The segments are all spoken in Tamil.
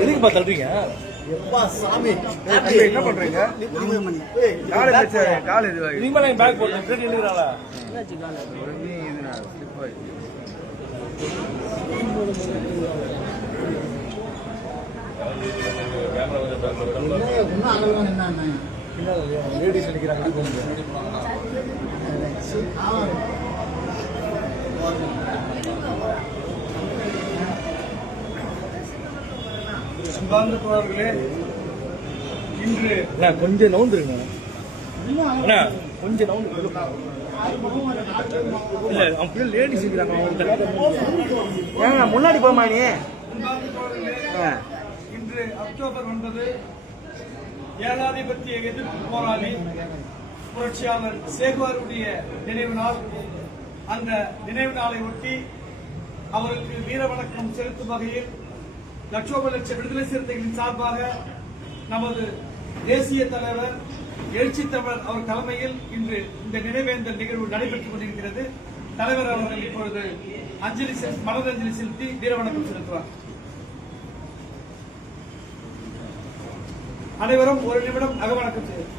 எதுக்குப்பா தள்ளுறீங்க? என்ன பண்றீங்க? கால் இது பேக் போட்டு எழுதுறாளா? லேடிஸ் நினைக்கிறாங்க. இன்று கொஞ்சம் நவுந்துருங்க, கொஞ்சம் நவுந்து இல்ல அவங்க லேடிஸ் இருக்கிறாங்க. முன்னாடி போமா நீ. இன்று அக்டோபர் 9 ஏகாதிபத்திய எதிர்ப்பு போராளி புரட்சியாளர் சேகுவாருடைய நினைவு நாள். அந்த நினைவு நாளை ஒட்டி அவருக்கு வீர வணக்கம் செலுத்தும் வகையில் லட்சோப லட்ச விடுதலை சிறுத்தைகளின் சார்பாக நமது தேசிய தலைவர் எழுச்சி தமிழர் அவர் தலைமையில் இன்று இந்த நினைவேந்தல் நிகழ்வு நடைபெற்றுக் கொண்டிருக்கிறது. தலைவர் அவர்கள் இப்பொழுது மலரஞ்சலி செலுத்தி வீரவணக்கம் செலுத்துவார். அனைவரும் ஒரு நிமிடம் அகவணக்கம் செய்யும்.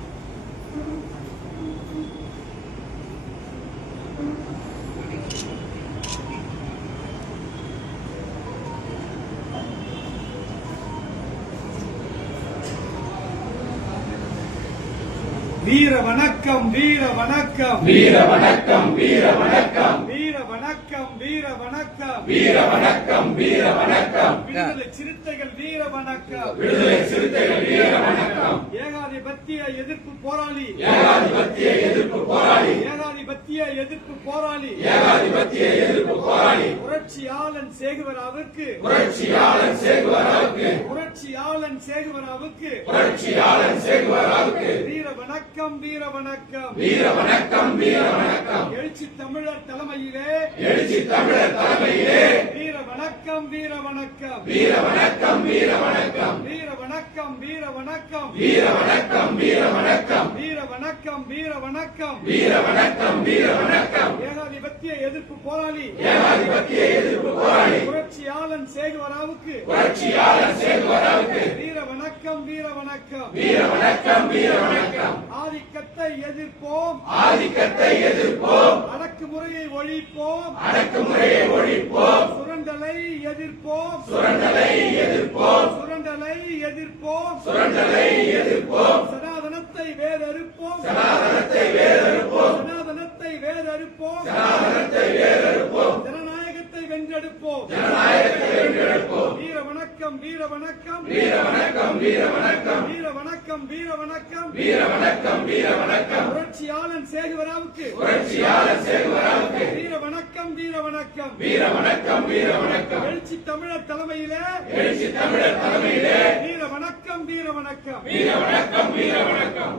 வீர வணக்கம், வீர வணக்கம், வீர வணக்கம், வீர வணக்கம், வீர வணக்கம், வீர வணக்கம், வீர வணக்கம், வீர வணக்கம், விடுதலை சிறுத்தைகள் வீர வணக்கம், விடுதலை சிறுத்தைகள் வீர வணக்கம், ஏகாதிபத்திய எதிர்ப்பு போராளி, ஏகாதிபத்திய எதிர்ப்பு போராளி, ஏகாதிபத்திய எதிர்ப்பு போராளி, ஏகாதிபத்திய எதிர்ப்பு போராளி, புரட்சியாளன் சேகுவராவுக்கு, புரட்சியாளன் சேகுவராவுக்கு, புரட்சியாளன் சேகுவராவுக்கு, புரட்சியாளன் சேகுவராவுக்கு வீர வணக்கம், வீர வணக்கம், வீர வணக்கம், வீர வணக்கம், எழுச்சி தமிழர் தலைமையிலே, எழுச்சி தமிழர் தலைமையிலே வீர வணக்கம், வீர வணக்கம், வீர வணக்கம், வீர வணக்கம், வீர வணக்கம், வீர வணக்கம், வீர வணக்கம், வீர வணக்கம், வீர வணக்கம், வீர வணக்கம், வீர வணக்கம், வீர வணக்கம், ஏகாதிபத்திய எதிர்ப்பு போராளி, ஏகாதிபத்திய எதிர்ப்பு போராளி, புரட்சியாளன் சேகுவராவுக்கு, புரட்சியாளன் சேகுவராவுக்கு வீர வணக்கம், வீர வணக்கம், வீர வணக்கம், வீர வணக்கம், ஆதிக்கத்தை எதிர்ப்போம், ஆதிக்கத்தை எதிர்ப்போம், அடக்குமுறையை ஒழிப்போம், அடக்குமுறையை ஒழிப்போம், சுரண்டலை எதிர்ப்போம், சுரண்டலை எதிர்ப்போம், சுரண்டலை எதிர்ப்போம், சுரண்டலை எதிர்ப்போம், சனாதனத்தை வேறறுப்போம், சனாதனத்தை வேறறுப்போம், சனாதனத்தை வேறறுப்போம், சனாதனத்தை வேறறுப்போம், ஜனநாயகத்தை வென்றெடுப்போம், ஜனநாயகத்தை வென்றெடுப்போம், வீர வணக்கம், வீர வணக்கம், வீர வணக்கம், வீர வணக்கம், வீர வணக்கம், வீர வணக்கம், வீர வணக்கம், வீர வணக்கம், புரட்சியாளன் சேகுவராவுக்கு, புரட்சியாளன் சேகுவராவுக்கு வீர வணக்கம், வீர வணக்கம், வீர வணக்கம், வீர வணக்கம், எழுச்சி தமிழர் தலைமையிலே, எழுச்சி தமிழர் தலைமையிலே வீர வணக்கம், வீர வணக்கம், வீர வணக்கம், வீர வணக்கம்.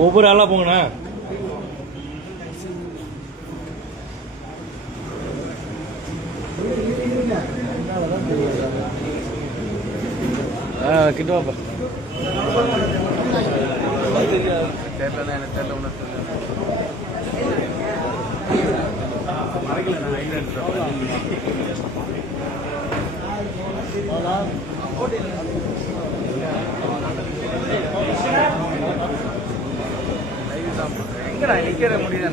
ஒவ்வொரு ஆளா போங்கண்ணா. கிட்ட வாப்பா. தெரியல எனக்கு தெரியல உனக்கு எங்கடா நிக்கிற முடியுது.